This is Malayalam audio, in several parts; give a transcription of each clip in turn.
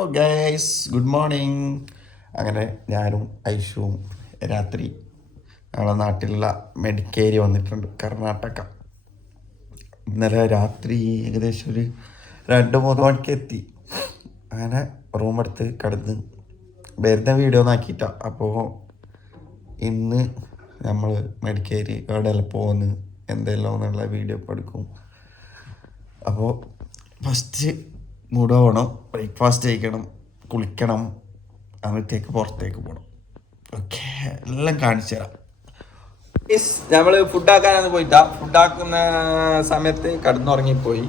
Hello guys, good morning. അങ്ങനെ ഞാനും ഐഷുവും രാത്രി ഞങ്ങളുടെ നാട്ടിലുള്ള മെഡിക്കേരി വന്നിട്ടുണ്ട്, കർണാടക. ഇന്നലെ രാത്രി ഏകദേശം ഒരു 2-3 മണിക്ക് എത്തി. അങ്ങനെ റൂമെടുത്ത് കിടന്ന് വരുന്ന വീഡിയോ നോക്കിയിട്ടാണ്. അപ്പോൾ ഇന്ന് നമ്മൾ മെഡിക്കേരി എവിടെയെല്ലാം പോകുന്നു എന്തെല്ലാം എന്നുള്ള വീഡിയോ ഇപ്പോൾ എടുക്കും. അപ്പോൾ ഫസ്റ്റ് മൂഡ് പോകണം, ബ്രേക്ക്ഫാസ്റ്റ് കഴിക്കണം, കുളിക്കണം, അന്നത്തേക്ക് പുറത്തേക്ക് പോകണം. ഓക്കെ, എല്ലാം കാണിച്ചു തരാം. നമ്മൾ ഫുഡാക്കാനാണ് പോയിട്ടാ. ഫുഡാക്കുന്ന സമയത്ത് കടന്നുറങ്ങിപ്പോയി.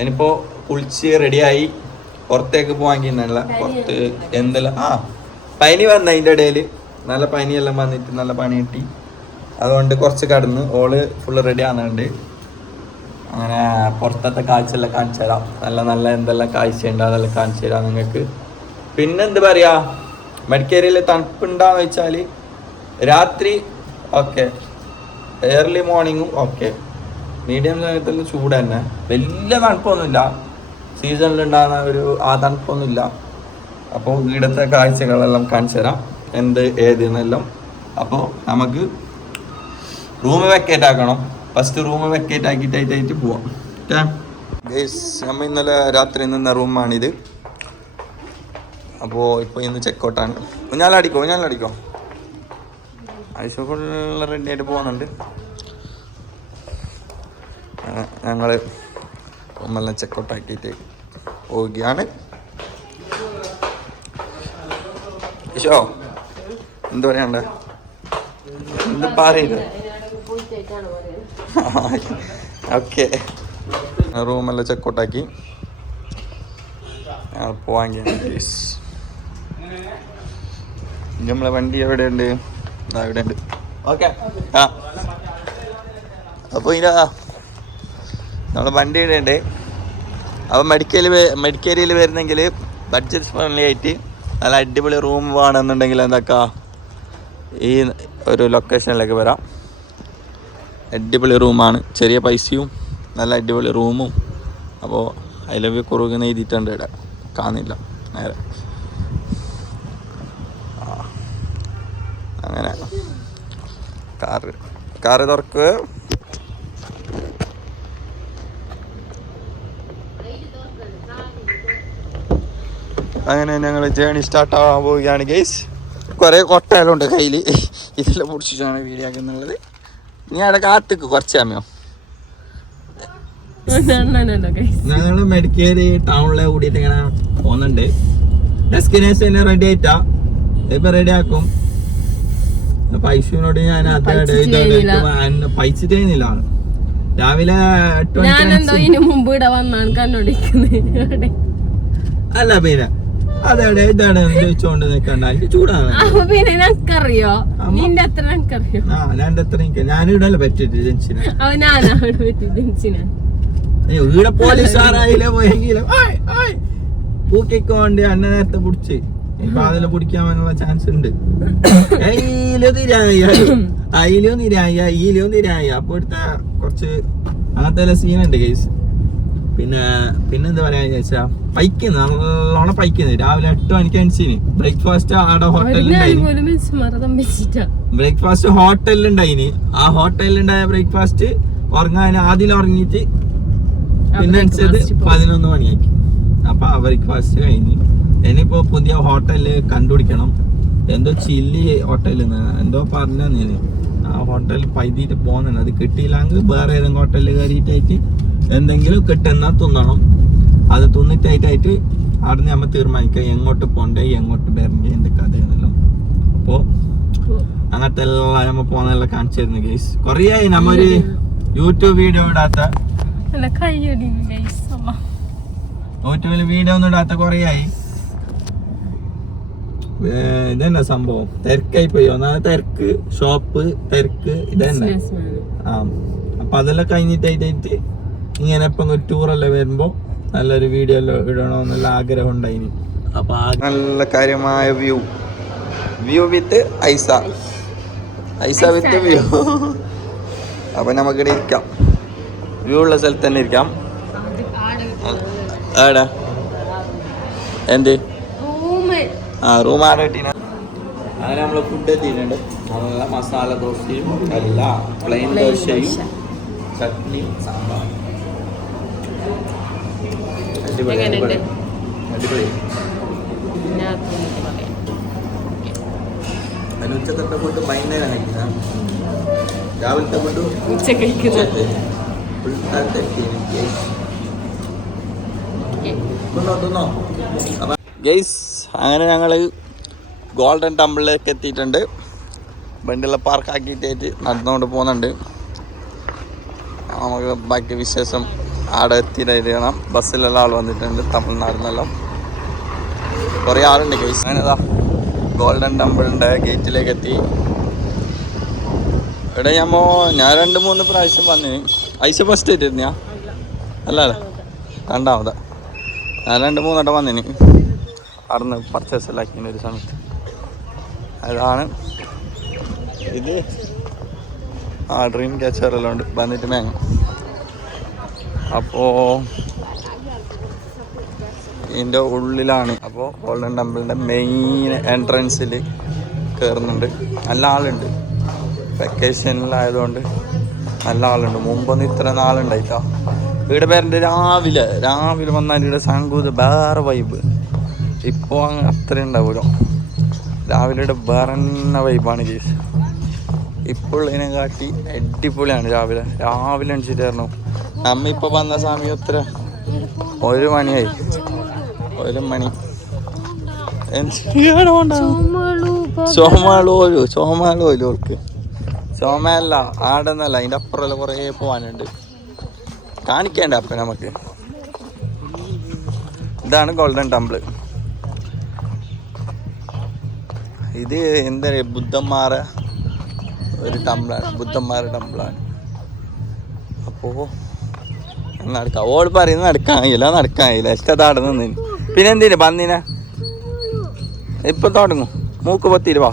ഇനിയിപ്പോൾ കുളിച്ച് റെഡിയായി പുറത്തേക്ക് പോകാമെങ്കിന്നല്ല. പുറത്ത് എന്തെല്ലാം പനി വന്ന അതിൻ്റെ ഇടയിൽ നല്ല പനിയെല്ലാം വന്നിട്ട് നല്ല പണി കിട്ടി. അതുകൊണ്ട് കുറച്ച് കടന്ന് ഓള് ഫുള്ള് റെഡി ആകുന്നുണ്ട്. അങ്ങനെ പുറത്തത്തെ കാഴ്ചയെല്ലാം കാണിച്ചു തരാം. നല്ല നല്ല എന്തെല്ലാം കാഴ്ചയുണ്ട് അതെല്ലാം കാണിച്ചു തരാം നിങ്ങൾക്ക്. പിന്നെ എന്ത് പറയുക, മെഡിക്കേരിയയിൽ തണുപ്പുണ്ടാന്ന് വെച്ചാൽ രാത്രി ഓക്കെ, ഏർലി മോർണിംഗും ഓക്കെ, മീഡിയം സമയത്തുള്ള ചൂട് തന്നെ. വലിയ തണുപ്പൊന്നുമില്ല, സീസണിലുണ്ടാകുന്ന ഒരു തണുപ്പൊന്നുമില്ല. അപ്പോൾ ഇവിടുത്തെ കാഴ്ചകളെല്ലാം കാണിച്ചു തരാം, എന്ത് ഏതെന്നെല്ലാം. അപ്പോൾ നമുക്ക് റൂം വെക്കേറ്റ് ആക്കണം. ഫസ്റ്റ് റൂം വെക്കേറ്റ് ആക്കിയിട്ടായിട്ട് പോവാം. ഓക്കെ ഗൈസ്, നമ്മൾ ഇന്നലെ രാത്രി നിന്ന റൂമാണിത്. അപ്പോൾ ഇപ്പോൾ ഇന്ന് ചെക്കൗട്ടാണ്. ഊഞ്ഞാലടിക്കോ ഐഷു ഫുള്ള് റെഡി ആയിട്ട് പോകുന്നുണ്ട്. ഞങ്ങൾ റൂമെല്ലാം ചെക്കൗട്ടാക്കിയിട്ട് പോവുകയാണ്. ഐഷോ എന്ത് പറയാണ്ട, എന്ത് പറയുന്നത്? ഓക്കെ, റൂമെല്ലാം ചെക്കൗട്ടാക്കി ഞങ്ങൾ പോവാൻ. നമ്മളെ വണ്ടി എവിടെയുണ്ട്? ഇവിടെ ഉണ്ട്. ഓക്കെ, അപ്പോൾ ഇതാ നമ്മളെ വണ്ടി ഇവിടെ ഉണ്ട്. അപ്പോൾ മെഡിക്കേരിയിൽ വരുന്നെങ്കിൽ ബഡ്ജറ്റ് ഫ്രണ്ട്ലി ആയിട്ട് നല്ല അടിപൊളി റൂം വേണമെന്നുണ്ടെങ്കിൽ എന്താക്കാ, ഈ ഒരു ലൊക്കേഷനിലേക്ക് വരാം. അടിപൊളി റൂമാണ്, ചെറിയ പൈസയും നല്ല അടിപൊളി റൂമും. അപ്പോൾ ഐ ലവ് യു കുറുകുന്ന എഴുതിയിട്ടുണ്ട് ഇവിടെ, കാണുന്നില്ല നേരെ. അങ്ങനെ കാറ് തുറക്കുക. അങ്ങനെ ഞങ്ങൾ ജേണി സ്റ്റാർട്ട് ആവാൻ പോവുകയാണ് ഗൈസ്. കുറേ കൊട്ടയിലുണ്ട് കയ്യിൽ, ഇതെല്ലാം പിടിച്ചിട്ടാണ് വീഡിയോ ആക്കുന്നുള്ളത്. നീ അവിടെ കാത്തിക്ക് കുറച്ച് സമയോ. ഞങ്ങൾ മെഡിക്കേരി ടൗണിലെ കൂടിയിട്ട് ഇങ്ങനെ പോകുന്നുണ്ട്. ഡെസ്റ്റിനേഷൻ റെഡി ആയിട്ടാ, ഇപ്പൊ റെഡി ആക്കും. പൈസനോട് ഞാൻ പൈസ ചെയ്യുന്നില്ല. രാവിലെ 8 അല്ല, പിന്നെ അതെവിടെ ഇതാണ് ചോദിച്ചോണ്ട് നിൽക്കണ്ട, ചൂടാണ്. ഞാനിവിടല്ലേ പറ്റിട്ട് ജനിച്ചിനെ. ഇവിടെ പോലീസുകാരായില്ലേ പോയെങ്കിലും പൂക്കിക്ക് അന്ന നേരത്തെ പിടിച്ച് ഇപ്പൊ അതില് പിടിക്കാനുള്ള ചാൻസ് ഉണ്ട്. അതിലും നിരായ ഈലും നിരായ. അപ്പൊ ഇവിടുത്തെ കുറച്ച് അങ്ങനത്തെ സീനുണ്ട് കേസ്. പിന്നെന്താ പറയാ ചോദിച്ചാ, പൈക്കുന്നു നല്ലോണം പൈക്കുന്നു. രാവിലെ 8 മണിക്ക് അടിച്ചിന് ബ്രേക്ക്ഫാസ്റ്റ് അവിടെ ബ്രേക്ക്ഫാസ്റ്റ് ഹോട്ടലിലുണ്ടായിന്. ആ ഹോട്ടലിലുണ്ടായ ബ്രേക്ക്ഫാസ്റ്റ് ഉറങ്ങാൻ ആദ്യം ഉറങ്ങിയിട്ട് പിന്നെ അടിച്ചത് 11 മണിയാക്കി. അപ്പൊ ആ ബ്രേക്ക്ഫാസ്റ്റ് കഴിഞ്ഞ് ഇനിയിപ്പോ പുതിയ ഹോട്ടലില് കണ്ടുപിടിക്കണം. എന്തോ ചില്ലി ഹോട്ടലിൽ എന്തോ പറഞ്ഞു. ആ ഹോട്ടലിൽ പൈതിട്ട് പോകുന്നുണ്ട്. അത് കിട്ടിയില്ലെങ്കിൽ വേറെ ഏതെങ്കിലും ഹോട്ടലിൽ കയറിയിട്ടായിട്ട് എന്തെങ്കിലും കിട്ടുന്ന തിന്നണം. അത് തിന്നിട്ടായിട്ട് അവിടെ നമ്മൾ തീരുമാനിക്കാം എങ്ങോട്ട് പോണ്ടേ എങ്ങോട്ട് വരണ്ടേ എന്ത് കഥയെന്നല്ലോ. അപ്പോൾ അങ്ങനത്തെ എല്ലാം നമ്മൾ പോകുന്നതെല്ലാം കാണിച്ചു തരുന്നു ഗൈസ്. കുറേ ആയി നമ്മൊരു യൂട്യൂബ് വീഡിയോ ഇടാത്ത, യൂട്യൂബിൽ വീഡിയോ ഒന്നും ഇടാത്ത കുറേ ആയി. ഇതന്നെ സംഭവം, തിരക്കായി പോയി. ഒന്നാമത് തിരക്ക്, ഷോപ്പ് തിരക്ക്, ഇതന്നെ. അപ്പൊ അതെല്ലാം കഴിഞ്ഞിട്ടായിട്ട് ഇങ്ങനെ ഇപ്പം ഒരു ടൂറെല്ലാം വരുമ്പോ നല്ലൊരു വീഡിയോ എല്ലാം ഇടണമെന്നുള്ള ആഗ്രഹം ഉണ്ടായിന്. അപ്പൊ നല്ല കാര്യമായ വ്യൂ വിത്ത് ഐസ വിത്ത് വ്യൂ. അപ്പൊ നമുക്കിവിടെ ഇരിക്കാം, വ്യൂ ഉള്ള സ്ഥലത്ത് തന്നെ ഇരിക്കാം. എവിടെ എന്ത് റൂം ആടെ കിട്ടീന. അങ്ങനെ നമ്മൾ ഫുഡ് എത്തിയിട്ടുണ്ട്. നല്ല മസാല ദോശയും അല്ല പ്ലെയിൻ ദോശയും ചട്നി സാമ്പാർ. അടിപൊളി അടിപൊളി അടിപൊളി. അതിന് ഉച്ചക്കത്തെ ഫുഡ് വൈകുന്നേരം കഴിക്കുന്ന, രാവിലത്തെ ഫുഡ് ഉച്ച കഴിക്കുന്നത്. ഗൈസ് അങ്ങനെ ഞങ്ങൾ ഗോൾഡൻ ടെമ്പിളിലേക്ക് എത്തിയിട്ടുണ്ട്. വണ്ടിയെല്ലാം പാർക്കാക്കിയിട്ട് നടന്നുകൊണ്ട് പോകുന്നുണ്ട്. നമുക്ക് ബാക്കി വിശേഷം അവിടെ എത്തിയിട്ടാണ്. ബസ്സിലെല്ലാം ആൾ വന്നിട്ടുണ്ട്, തമിഴ്നാട് നിന്നെല്ലാം കുറേ ആളുണ്ട് ഗൈസ്. അങ്ങനെതാ ഗോൾഡൻ ടെമ്പിളിൻ്റെ ഗേറ്റിലേക്ക് എത്തി. ഇവിടെ ഞാൻ 2-3 പ്രാവശ്യം വന്നിന്. ഐസ് ഫസ്റ്റ് ആയിട്ടിരുന്ന അല്ല രണ്ടാമതാ. ഞാൻ 2-3 വട്ടം വന്നിന്. അവിടുന്ന് പർച്ചേസ് എല്ലാം ആക്കിയ ഒരു സമയത്ത്. അതാണ് ഇത്. ഡ്രീം ക്യാച്ചറെല്ലാം ഉണ്ട് വന്നിട്ട് മേങ്ങ. അപ്പോൾ ഇതിൻ്റെ ഉള്ളിലാണ്. അപ്പോൾ ഗോൾഡൻ ടെമ്പിളിൻ്റെ മെയിൻ എൻട്രൻസിൽ കയറുന്നുണ്ട്. നല്ല ആളുണ്ട്, വെക്കേഷനിലായതുകൊണ്ട് നല്ല ആളുണ്ട്. മുമ്പൊന്നും ഇത്ര നാളുണ്ടായിട്ടോ. ഇവിടെ പേരുടെ രാവിലെ വന്നാൽ ഇവിടെ സംഗൂത് വേറെ വൈബ്. ഇപ്പോൾ അങ്ങ് അത്ര ഉണ്ടാവുമല്ലോ. രാവിലെ ഇവിടെ വേറെ വൈബാണ് കേസ്. ഇപ്പോൾ ഇതിനെ കാട്ടി അടിപൊളിയാണ്. രാവിലെ എണിച്ചിട്ട് തരണം. നമ്മ ഇപ്പോൾ വന്ന സമയം എത്ര 1 മണിയായി. 1 മണി. ചോമാളോർക്ക് ചോമയല്ല ആടെന്നല്ല, അതിൻ്റെ അപ്പുറമെല്ലാം കുറേ പോകാനുണ്ട്. കാണിക്കേണ്ട അപ്പം നമുക്ക്. ഇതാണ് ഗോൾഡൻ ടെമ്പിൾ. ഇത് എന്താ പറയുക, ബുദ്ധന്മാരെ ഒരു ടെമ്പിളാണ്. ബുദ്ധന്മാരുടെ ടെമ്പിളാണ്. അപ്പോൾ നടക്കാം. ഓട് പറയുന്നത് നടക്കാൻ കഴിയില്ല. ഇഷ്ടത്താടെ നിന്ന് പിന്നെ എന്തിനു പന്നിനെ ഇപ്പം തുടങ്ങും. മൂക്ക് പൊത്തിയിട്ട് വാ.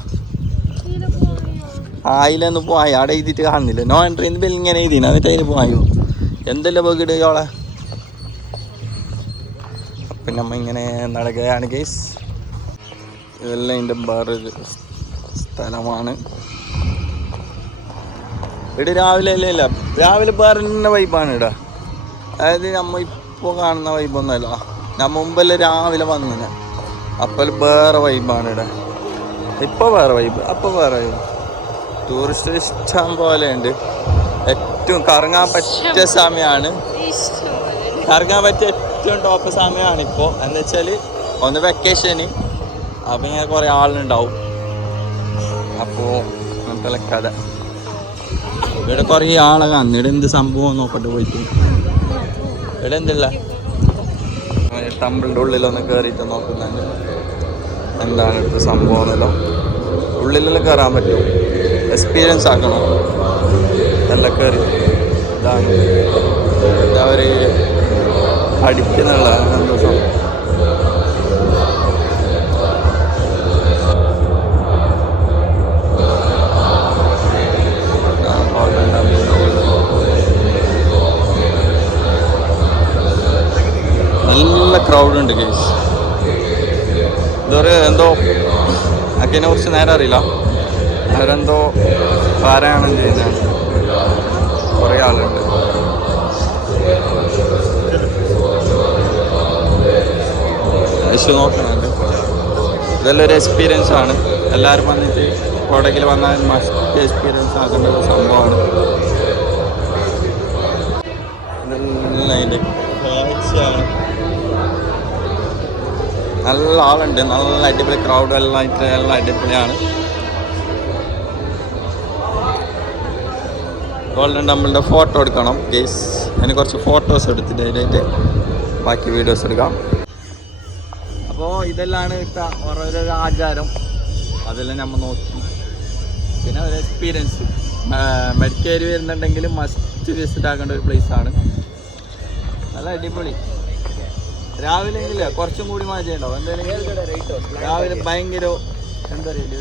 അതിലൊന്നും പോയി അവിടെ എഴുതിയിട്ട് കാണുന്നില്ല. നോ എൻട്രി ബിൽ ഇങ്ങനെ എഴുതിന്. എന്നിട്ട് അതിന് പോയോ എന്തെല്ലാം പോയിട്ടോളെ. അപ്പം നമ്മ ഇങ്ങനെ നടക്കുകയാണ് ഗൈസ്. ഇതെല്ലാം ഇതിൻ്റെ വേറൊരു സ്ഥലമാണ്. ഇവിടെ രാവിലെ രാവിലെ വേറെ വൈബാണ് ഇവിടെ. അതായത് നമ്മ ഇപ്പോൾ കാണുന്ന വൈബൊന്നുമല്ല. ഞാൻ മുമ്പെല്ലാം രാവിലെ വന്നിന്. അപ്പോൾ വേറെ വൈബാണ് ഇവിടെ. ഇപ്പോൾ വേറെ വൈബ്, അപ്പോൾ വേറെ വൈബ്. ടൂറിസ്റ്റ് ഇഷ്ടം പോലെ ഉണ്ട്. ഏറ്റവും കറങ്ങാൻ പറ്റിയ സമയമാണ്. കറങ്ങാൻ പറ്റിയ ഏറ്റവും ടോപ്പ് സമയമാണ് ഇപ്പോൾ. എന്താ വെച്ചാൽ ഒന്ന് വെക്കേഷന്. അപ്പം ഇങ്ങനെ കുറേ ആളുണ്ടാവും. അപ്പോൾ അങ്ങനത്തെ കഥ. ഇവിടെ കുറേ ആളെ കാണുന്നു. ഇവിടെ എന്ത് സംഭവം നോക്കട്ടെ പോയിട്ട്. ഇവിടെ എന്തില്ല, ടെമ്പിളിൻ്റെ ഉള്ളിലൊന്ന് കയറിയിട്ട് നോക്കുന്നുണ്ട് എന്താണ് ഇവിടുത്തെ സംഭവം എന്നല്ലോ. ഉള്ളിലെല്ലാം കയറാൻ പറ്റും, എക്സ്പീരിയൻസ് ആക്കണം. എല്ലാം കയറി ഇതാണ് അവർ പഠിക്കുന്നുള്ള സന്തോഷം. നല്ല ക്രൗഡുണ്ട് കേസ്. ഇതൊരു എന്തോ അതിനെ കുറിച്ച് നേരെ അറിയില്ല. അവരെന്തോ പാരായണം ചെയ്യുന്നതാണ്. കുറേ ആളുണ്ട്. യേശു നോക്കുന്നുണ്ട്. ഇതെല്ലാം ഒരു എക്സ്പീരിയൻസ് ആണ്. എല്ലാവരും വന്നിട്ട് കോടകിൽ വന്നാൽ മസ്റ്റ് എക്സ്പീരിയൻസ് ആക്കേണ്ട ഒരു സംഭവമാണ്. ഇതെല്ലാം അതിൻ്റെ കാഴ്ചയാണ്. നല്ല ആളുണ്ട്, നല്ല അടിപൊളി ക്രൗഡ് എല്ലാം ആയിട്ട് എല്ലാം അടിപൊളിയാണ്. ഗോൾഡൻ ടെമ്പിളിൻ്റെ ഫോട്ടോ എടുക്കണം ഗേസ്. അതിന് കുറച്ച് ഫോട്ടോസ് എടുത്തിട്ട് അതിനായിട്ട് ബാക്കി വീഡിയോസ് എടുക്കാം. അപ്പോൾ ഇതെല്ലാം ഓരോരോ ആചാരം, അതെല്ലാം നമ്മൾ നോക്കി. പിന്നെ ഒരു എക്സ്പീരിയൻസ്. മെഡിക്കേരി വരുന്നുണ്ടെങ്കിൽ മസ്റ്റ് വിസിറ്റ് ആക്കേണ്ട ഒരു പ്ലേസാണ്. നല്ല അടിപൊളി. രാവിലെ എങ്കിലേ കുറച്ചും കൂടി മഴ ഉണ്ടാവും. എന്തായാലും രാവിലെ ഭയങ്കര എന്താ പറയുക,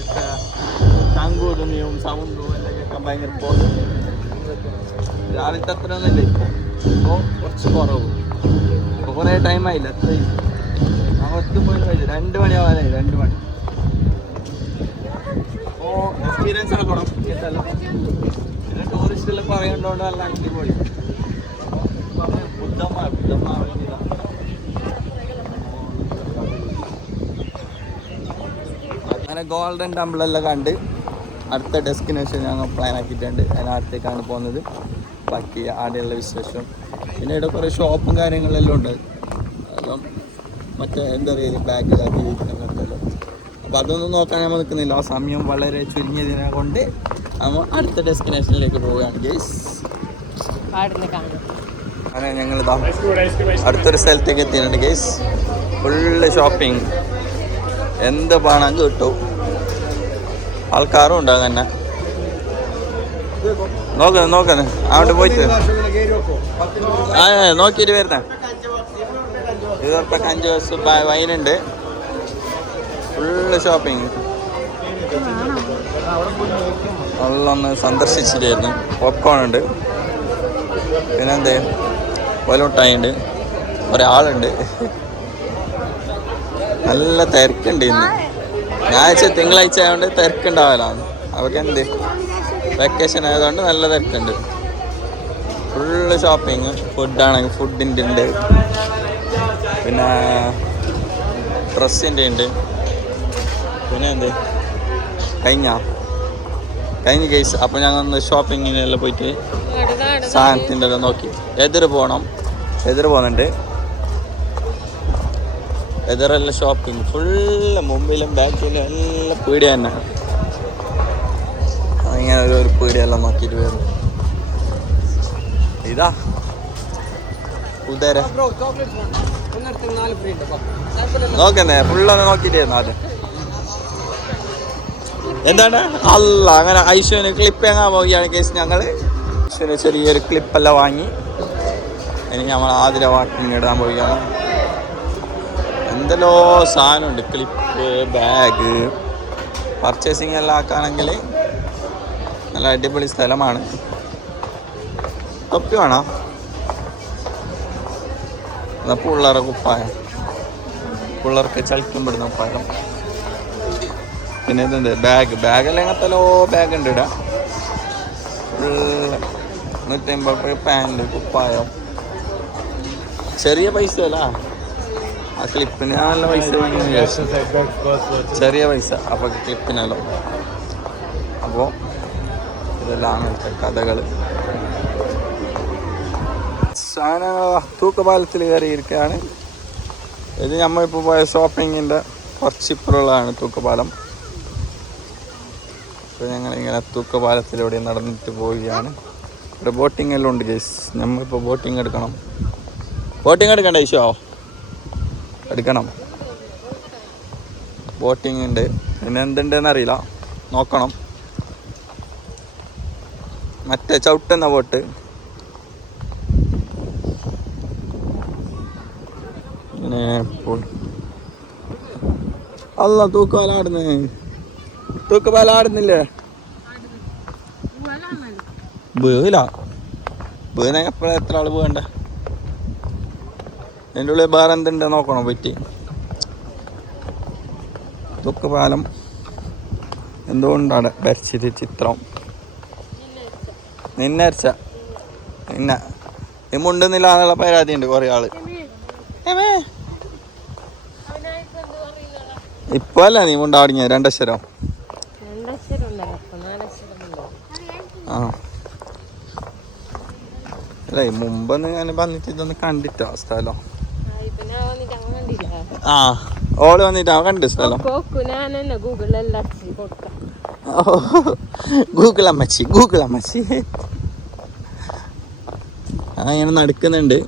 ചങ്കൂടുന്നിയും സൗണ്ടും എല്ലാം കേൾക്കാൻ ഭയങ്കര പോകും. രാവിലത്തെ അത്ര ഒന്നുമില്ല ഇപ്പോൾ കുറച്ച് കുറവ്. ഇപ്പോൾ കുറേ ടൈമായില്ല. എത്രയും 10 മണി കഴിഞ്ഞു, 2 മണിയാവാനായി. 2 ബാക്ക്ഗ്രൗണ്ട് നല്ല അടിപൊളി. അങ്ങനെ ഗോൾഡൻ ടെമ്പിളെല്ലാം കണ്ട് അടുത്ത ഡെസ്റ്റിനേഷൻ ഞങ്ങൾ പ്ലാൻ ആക്കിയിട്ടുണ്ട്. അതിനടുത്തേക്കാണ് പോകുന്നത്. ബാക്കി ആടെയുള്ള വിശേഷം പിന്നെ ഇവിടെ കുറേ ഷോപ്പും കാര്യങ്ങളെല്ലാം ഉണ്ട്. എല്ലാം മറ്റേ എന്താ പറയുക ബാഗിലാക്കി അങ്ങനത്തെല്ലാം. അപ്പോൾ അതൊന്നും നോക്കാൻ നമ്മൾ നിൽക്കുന്നില്ല. ആ സമയം വളരെ ചുരുങ്ങിയതിനെ കൊണ്ട് നമ്മൾ അടുത്ത ഡെസ്റ്റിനേഷനിലേക്ക് പോവുകയാണ് ഗൈസ്. അങ്ങനെ ഞങ്ങൾ അടുത്തൊരു സ്ഥലത്തേക്ക് എത്തിയിട്ടുണ്ട് ഗൈസ്. ഫുള്ള് ഷോപ്പിംഗ്, എന്ത് പണം കിട്ടും. ആൾക്കാരും ഉണ്ടാകും തന്നെ. നോക്കുന്നു അവിടെ പോയിട്ട് നോക്കിയിട്ട് വരുന്ന 20 റുപ്യക്ക് 5 ദിവസം വൈനുണ്ട്. Full shopping. നല്ലൊന്ന് സന്ദർശിച്ചിട്ടായിരുന്നു. പോപ്കോൺ ഉണ്ട്, പിന്നെന്ത് പൊലോട്ടായി ഉണ്ട്, ഒരാളുണ്ട്. നല്ല തിരക്കുണ്ട് ഇന്ന്. ഞായറാഴ്ച തിങ്കളാഴ്ച ആയതുകൊണ്ട് തിരക്കുണ്ടാവലാണ്. അവർക്ക് എന്ത് വെക്കേഷൻ ആയതുകൊണ്ട് നല്ല തിരക്കുണ്ട്. Full shopping. ഫുഡാണെങ്കിൽ ഫുഡിൻ്റെ ഉണ്ട്, പിന്നെ ഡ്രസ്സിൻ്റെ ഉണ്ട്, പിന്നെ എന്ത് കഴിഞ്ഞ കേസ്. അപ്പോൾ ഞങ്ങൾ ഒന്ന് ഷോപ്പിങ്ങിനെല്ലാം പോയിട്ട് സാധനത്തിൻ്റെ എല്ലാം നോക്കി എതിർ പോകുന്നുണ്ട്. എതിരെല്ലാം ഷോപ്പിംഗ് ഫുള്ള്. മുമ്പിലും ബാക്കിലും എല്ലാം പീടിയ തന്നെ. ഇങ്ങനെ ഒരു പീടിയെല്ലാം നോക്കിയിട്ട് വരുന്നു. ഇതാ കുതിര നോക്കുന്നേ. ഫുള്ളൊന്ന് നോക്കിയിട്ടായിരുന്നു ആദ്യം. എന്താണ് അല്ല അങ്ങനെ ഐശ്വന് ക്ലിപ്പ് എങ്ങാൻ പോവുകയാണ് കേസ്. ഞങ്ങൾ ഐശ്വന് ചെറിയൊരു ക്ലിപ്പെല്ലാം വാങ്ങി. ഇനി നമ്മൾ ആതിര വാക്കിങ് ഇടാൻ പോവുകയാണ്. എന്തെല്ലോ സാധനമുണ്ട്. ക്ലിപ്പ്, ബാഗ്, പർച്ചേസിങ് എല്ലാം ആക്കുകയാണെങ്കിൽ നല്ല അടിപൊളി സ്ഥലമാണ്. തൊപ്പി വേണോ? പിള്ളേരെ കുപ്പായം, പിള്ളേർക്ക് ചളിക്കുമ്പോഴുന്ന കുപ്പായം. പിന്നെ ഇതെന്ത് ബാഗെല്ലാം എങ്ങനത്തെല്ലോ ബാഗ് ഉണ്ട് ഇവിടെ. 150 പാൻറ്, കുപ്പായം. ചെറിയ പൈസ അല്ല ആ ക്ലിപ്പിന്. നല്ല പൈസ വാങ്ങി വിചാരിച്ചു, ചെറിയ പൈസ. അപ്പോൾ ക്ലിപ്പിനല്ലോ. അപ്പോൾ ഇതെല്ലാം അങ്ങനത്തെ കഥകൾ. തൂക്കുപാലത്തിൽ കയറിയിരിക്കുകയാണ്. ഇത് നമ്മളിപ്പോൾ പോയ ഷോപ്പിങ്ങിൻ്റെ കുറച്ചിപ്പുറമുള്ളതാണ് തൂക്കുപാലം. അപ്പോൾ ഞങ്ങളിങ്ങനെ തൂക്കുപാലത്തിലൂടെ നടന്നിട്ട് പോവുകയാണ്. ഇവിടെ ബോട്ടിംഗ് എല്ലാം ഉണ്ട് ഗൈസ്. നമ്മളിപ്പോൾ ബോട്ടിംഗ് എടുക്കണം. ബോട്ടിംഗ് എടുക്കണ്ടേ ഈശോ? എടുക്കണം. ബോട്ടിംഗ് ഉണ്ട്. പിന്നെ എന്തുണ്ടെന്ന് അറിയില്ല, നോക്കണം. മറ്റേ ചവിട്ടുന്ന ബോട്ട്. പിന്നെ അല്ല തൂക്കുപാല ആടുന്നില്ലേ? വീണ എപ്പോഴും എത്ര ആള് പോകണ്ട. എൻ്റെ ഉള്ളിൽ വേറെ എന്തുണ്ട് നോക്കണം പറ്റി. തൂക്കുപാലം എന്തുകൊണ്ടാണ് വരച്ചത് ചിത്രം? നിന്നരച്ച ഈ മുണ്ടെന്നില്ല എന്നുള്ള പരാതി ഉണ്ട് കുറേ ആള്. ഇപ്പൊ അല്ല നീ മുണ്ടാടിഞ്ഞ 2 അക്ഷരം. ആ അല്ല മുമ്പൊന്ന് ഞാൻ വന്നിട്ട് ഇതൊന്ന് കണ്ടിട്ടോ സ്ഥലം. ആ ഓള് വന്നിട്ട് അവൻ കണ്ടു സ്ഥലം. ഗൂഗിൾ അമ്മച്ചി അങ്ങനെ നടക്കുന്നുണ്ട്.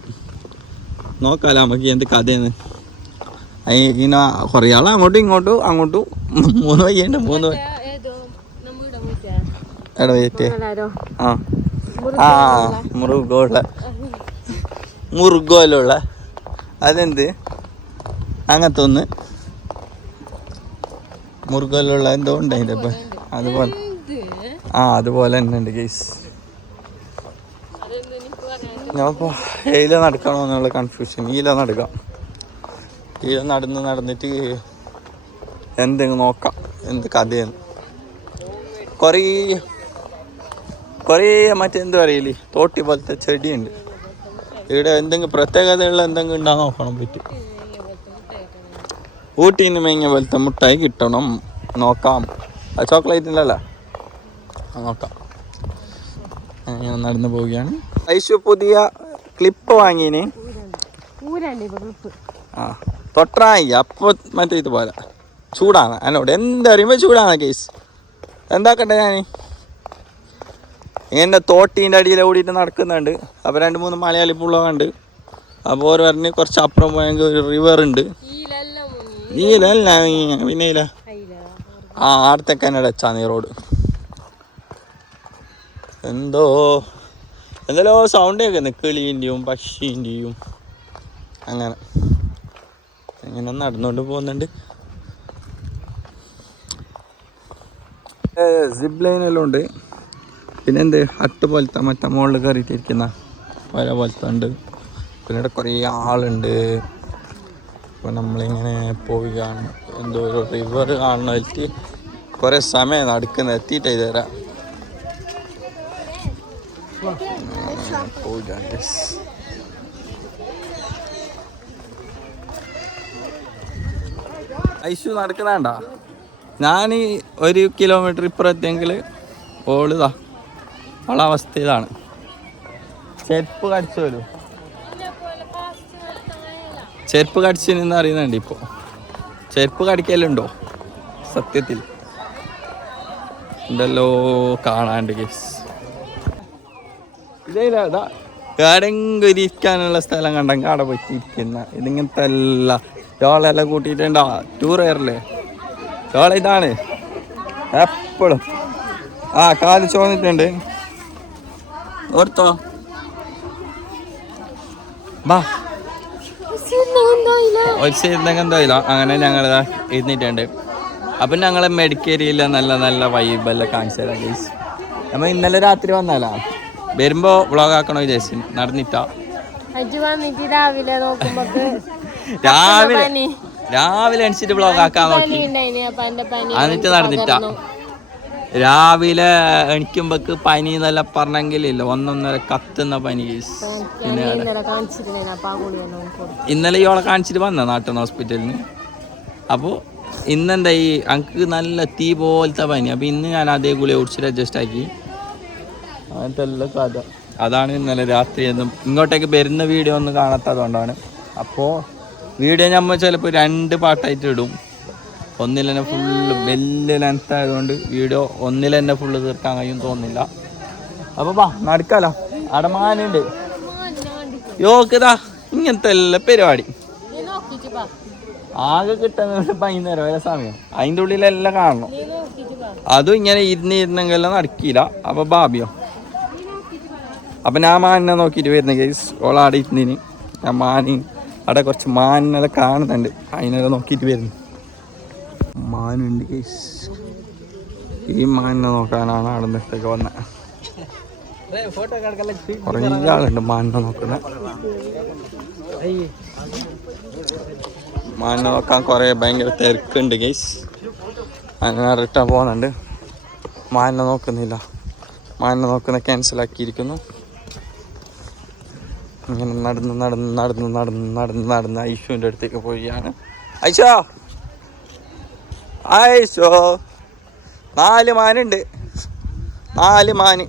നോക്കാലോ നമുക്ക് എന്ത് കഥയെന്ന്. ഇങ്ങനെ കുറേ ആൾ അങ്ങോട്ടും 3 വയ്യുണ്ട്. 3 ഇടവയ്യറ്റേ. ആ മുറുകോലുള്ള അതെന്ത് അങ്ങനത്തെ ഒന്ന് മുറുകോലുള്ള എന്തോ ഉണ്ട് അതിൻ്റെ ഇപ്പം. അതുപോലെ അതുപോലെ തന്നെ ഉണ്ട് ഗൈസ്. ഞാനിപ്പോൾ ഇതിൽ നടക്കണോ എന്നുള്ള കൺഫ്യൂഷൻ. ഇതില നടക്കാം. ഇതിൽ നടന്നിട്ട് എന്തെങ്കിലും നോക്കാം എന്ത് കഥയെന്ന്. കുറേ കുറേ മറ്റെന്ത് പറയില്ലേ തോട്ടി പോലത്തെ ചെടിയുണ്ട്. ഇവിടെ എന്തെങ്കിലും പ്രത്യേകതയുള്ള എന്തെങ്കിലും ഉണ്ടാകാൻ നോക്കണം പറ്റും. ഊട്ടിയിൽ നിന്ന് മേങ്ങിയ പോലത്തെ മുട്ടായി കിട്ടണം. നോക്കാം. ചോക്ലേറ്റ് ഇല്ലല്ലോ, നോക്കാം. ഞാൻ നടന്നു പോവുകയാണ്. ഐശു പുതിയ ക്ലിപ്പ് വാങ്ങീന്. ആ തൊട്ടായി അപ്പോൾ മറ്റേ ഇതുപോലെ ചൂടാണ്. എന്നോട് എന്തറിയുമ്പോൾ ചൂടാണ് കേസ്. എന്താക്കട്ടെ ഞാൻ ഇങ്ങനെ തോട്ടീൻ്റെ അടിയിൽ ഓടിയിട്ട് നടക്കുന്നുണ്ട്. അപ്പോൾ 2-3 മലയാളി പുള്ളവുണ്ട്. അപ്പോൾ ഓരോ പറഞ്ഞ് കുറച്ച് അപ്പുറം പോയെങ്കിൽ ഒരു റിവർ ഉണ്ട്. ഈലല്ല പിന്നെ ഇല്ല, ആ അടുത്തൊക്കെ തന്നെ അടച്ചാണ് ഈ റോഡ്. എന്തെല്ലോ സൗണ്ട് കേൾക്കുന്നത്, കിളീൻ്റെയും പക്ഷീൻ്റെയും. അങ്ങനെ നടന്നുകൊണ്ട് പോകുന്നുണ്ട്. സിപ്പ് ലൈനെല്ലാം ഉണ്ട്. പിന്നെ എന്ത് ഹട്ട് പോലത്തെ മറ്റേ മുകളിൽ കയറിയിട്ടിരിക്കുന്ന വല പോലത്തെ ഉണ്ട്. പിന്നെ ഇവിടെ കുറേ ആളുണ്ട്. അപ്പോൾ നമ്മളിങ്ങനെ പോവുകയാണ്. എന്തോ ഒരു റിവർ കാണുന്നതിലേക്ക് കുറേ സമയം നടക്കുന്നത്, എത്തിയിട്ടേ തരാം. പോവുകയാണ്. ഐശു നടക്കുന്നാണ്ട. ഞാൻ 1 കിലോമീറ്റർ ഇപ്പുറത്തെങ്കിൽ ഓളിതാ അവളെ അവസ്ഥ ഇതാണ്. ചെരുപ്പ് കടിച്ചോലു, ചെരുപ്പ് കടിച്ചെന്ന് അറിയുന്നുണ്ട്. ഇപ്പോൾ ചെരുപ്പ് കടിക്കലുണ്ടോ സത്യത്തിൽ? ഉണ്ടല്ലോ, കാണാണ്ട് കേസ്. ഇതേതാ എവിടെയെങ്കിലും ഇരിക്കാനുള്ള സ്ഥലം കണ്ടെങ്കിൽ അവിടെ പറ്റിയിരിക്കുന്ന ഇതിങ്ങനത്തെ എല്ലാ ചോളെല്ലാം കൂട്ടിയിട്ടുണ്ടോ ടൂർ കയറില്ലേ? ചോള ഇതാണ് എപ്പോഴും. ആ കാല് ചോന്നിട്ടുണ്ട്, ഓർത്തോ. ബാ ഒരു സൈഡിൽ അങ്ങനെ ഞങ്ങൾ ഇരുന്നിട്ടുണ്ട്. അപ്പം ഞങ്ങൾ മെഡിക്കേരിയയിലെ നല്ല നല്ല വൈബെല്ലാം കാണിച്ചു തരാം ഗൈസ്. നമ്മൾ ഇന്നലെ രാത്രി വന്നാലാ, വരുമ്പോൾ വ്ളോഗ് ആക്കണോ വിചാരിച്ചു. നടന്നിട്ടാ രാവിലെ എണിച്ചിട്ട് വ്ളോഗ് ആക്കാൻ നോക്കി, എന്നിട്ട് നടന്നിട്ടാ. രാവിലെ എണിക്കുമ്പോക്ക് പനി എന്നെല്ലാം പറഞ്ഞെങ്കിലില്ല, 1.5 കത്തുന്ന പനി. പിന്നെ ഇന്നലെ ഇയോളെ കാണിച്ചിട്ട് വന്ന നാട്ടിൽ ഹോസ്പിറ്റലിൽ നിന്ന്. അപ്പോൾ ഇന്നെന്താ എനിക്ക് നല്ല തീ പോലത്തെ പനി. അപ്പോൾ ഇന്ന് ഞാൻ അതേ ഗുളിക കുടിച്ചിട്ട് അഡ്ജസ്റ്റ് ആക്കി. അങ്ങനത്തെ എല്ലാ കഥ. അതാണ് ഇന്നലെ രാത്രി ഒന്നും ഇങ്ങോട്ടേക്ക് വരുന്ന വീഡിയോ ഒന്നും കാണാത്തതുകൊണ്ടാണ്. അപ്പോൾ വീഡിയോ നമ്മൾ ചിലപ്പോൾ 2 പാർട്ടായിട്ട് ഇടും. ഒന്നിൽ തന്നെ ഫുള്ള് വലിയ ലെങ്ത് ആയതുകൊണ്ട് വീഡിയോ ഒന്നിൽ തന്നെ ഫുള്ള് തീർക്കാൻ കഴിയും തോന്നുന്നില്ല. അപ്പോൾ വാ നടക്കാലോ. അവിടെ മാനുണ്ട്, യോക്കിതാ ഇങ്ങനത്തെ എല്ലാ പരിപാടി. ആകെ കിട്ടുന്നത് വൈകുന്നേരം വരെ സമയം, അതിൻ്റെ ഉള്ളിലെല്ലാം കാണണം. അതും ഇങ്ങനെ ഇരുന്നെങ്കിലെല്ലാം നടക്കില്ല. അപ്പോൾ ബാബിയോ, അപ്പം ഞാൻ മാനിനെ നോക്കിയിട്ട് വരുന്ന കേസ്. ഓളാടെ ഇരുന്നിന് ഞാൻ മാന് അവിടെ കുറച്ച് മാനിനെല്ലാം കാണുന്നുണ്ട്, അതിനെല്ലാം നോക്കിയിട്ട് വരുന്നു. മാനുണ്ട് കേസ്. ഈ മാനിനെ നോക്കാനാണ് അവിടെ നിന്നൊക്കെ വന്നത്. കുറേ ആളുണ്ട് മാനിനെ നോക്കുന്നത്. മാനിനെ നോക്കാൻ കുറേ ഭയങ്കര തിരക്കുണ്ട് കേസ്. അങ്ങനെ റിട്ടേൺ പോകുന്നുണ്ട്. മാനിനെ നോക്കുന്നില്ല, മാനിനെ നോക്കുന്ന ക്യാൻസലാക്കിയിരിക്കുന്നു. ഇങ്ങനെ നടന്ന് ഐശുവിൻ്റെ അടുത്തേക്ക് പോവുകയാണ്. ഐശോ 4 മാനുണ്ട്, 4 മാന്.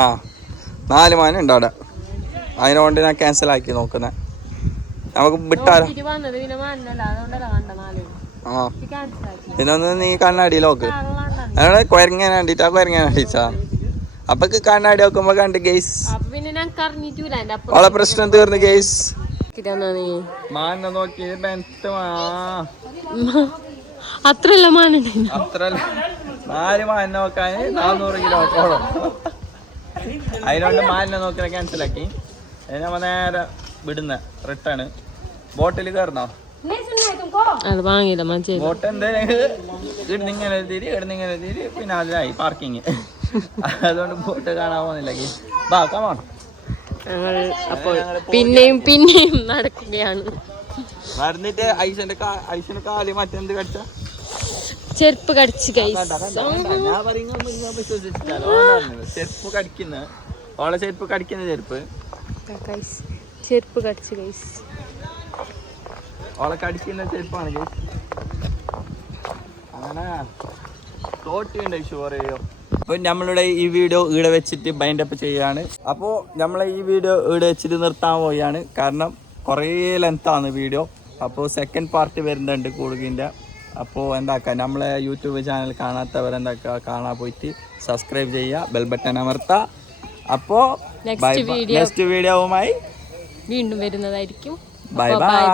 ആ 4 മാനുണ്ട് അവിടെ. അതിനുകൊണ്ട് ഞാൻ ക്യാൻസലാക്കി നോക്കുന്നത്. നമുക്ക് വിട്ടാലോ? ആ പിന്നൊന്ന് നീ കണ്ണാടി നോക്ക്. അവിടെ കുരങ്ങാൻ വേണ്ടിട്ടാ, കുരങ്ങാൻ വേണ്ടിച്ചാ. അപ്പൊ കണ്ണാടി നോക്കുമ്പോ കണ്ട് ഗെയ്സ് അവളെ പ്രശ്നം തീർന്നു ഗെയ്സ്. മാനെ നോക്കി അത്രല്ല മാന അത്രല്ല 4 മാനെ നോക്കാൻ 400 കിലോമീറ്ററോളം. അതിനോണ്ട് മാനിനെ നോക്കിയാൽ ക്യാൻസലാക്കി. നമ്മ നേരെ വിടുന്ന റിട്ടേൺ. ബോട്ടിൽ കയറുന്നോ? അത് വാങ്ങിയില്ല മനസ്സിലായി. ബോട്ട് ഇടുന്നിങ്ങനെ തിരി പിന്നെ അതിനായി പാർക്കിങ്. അതുകൊണ്ട് ബോട്ട് കാണാൻ പോകുന്നില്ല. ബാ കമോൺ. അപ്പോൾ പിന്നെയും നടക്കുകയാണ്. നടന്നിട്ട് ഐസിന്റെ കാല് മറ്റെന്ത് കടിച്ച ചെരുപ്പ് കടിച്ച് ഗൈസ്. ഞാൻ പറയുന്നത് ചെരുപ്പ് കടിക്കുന്ന ഓളെ ചെരുപ്പ് കടിക്കുന്ന ചെരുപ്പ് ചെരുപ്പ് കടിച്ച് ഗൈസ്. ഓളെ കടിക്കുന്ന ചെരുപ്പാണ് ഗൈസ്. അങ്ങനെ തോട്ടിയുണ്ട് ഷുവറയോ. അപ്പോൾ നമ്മളുടെ ഈ വീഡിയോ ഇവിടെ വെച്ചിട്ട് ബൈൻഡപ്പ് ചെയ്യുകയാണ്. അപ്പോൾ നമ്മളെ ഈ വീഡിയോ ഇവിടെ വെച്ചിട്ട് നിർത്താൻ പോവുകയാണ്. കാരണം കുറേ ലെങ്താണ് വീഡിയോ. അപ്പോൾ സെക്കൻഡ് പാർട്ട് വരുന്നുണ്ട് കൂടുകിൻ്റെ. അപ്പോൾ എന്താക്കുക, നമ്മളെ യൂട്യൂബ് ചാനൽ കാണാത്തവരെന്താക്കുക, കാണാൻ പോയിട്ട് സബ്സ്ക്രൈബ് ചെയ്യുക, ബെൽ ബട്ടൺ അമർത്തുക. അപ്പോൾ നെക്സ്റ്റ് വീഡിയോവുമായി വീണ്ടും വരുന്നതായിരിക്കും. Bye bye.